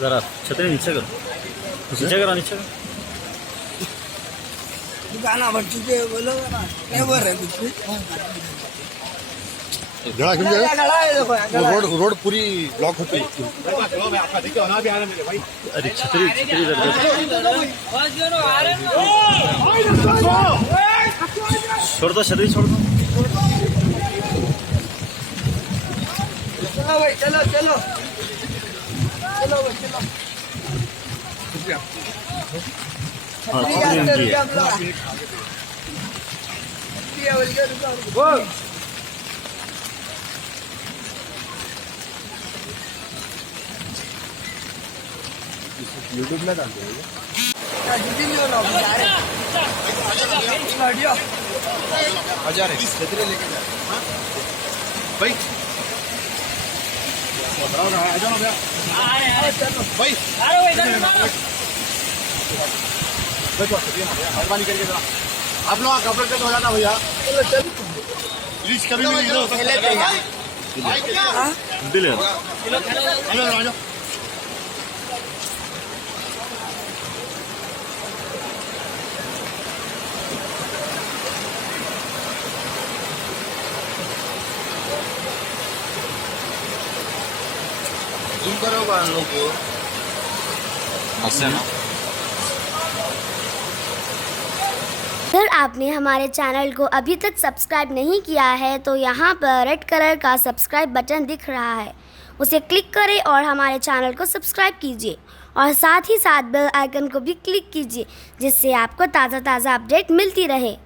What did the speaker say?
जरा छतरी नीचे करो, नीचे करो, नीचे करो। गाना बन चुके बोलो ना क्या बोल रहे कुछ गड़ा क्यों जाएगा? गड़ा है देखो रोड पूरी ब्लॉक होती है। अरे छतरी छतरी इधर देखो। छोड़ दो छतरी, छोड़ दो। चलो भाई चलो चलो चलो भाई चलो हाँ छतरी उनकी है। यूट्यूब में डाल देंगे। हजार है छतरी लेके जा भाई। भाई मेहरबानी करके जरा आप लोग कपड़े से हो जाना भैया। प्लीज कभी भी दिले तुम करो लोग अगर आपने हमारे चैनल को अभी तक सब्सक्राइब नहीं किया है तो यहाँ पर रेड कलर का सब्सक्राइब बटन दिख रहा है, उसे क्लिक करें और हमारे चैनल को सब्सक्राइब कीजिए और साथ ही साथ बेल आइकन को भी क्लिक कीजिए जिससे आपको ताज़ा अपडेट मिलती रहे।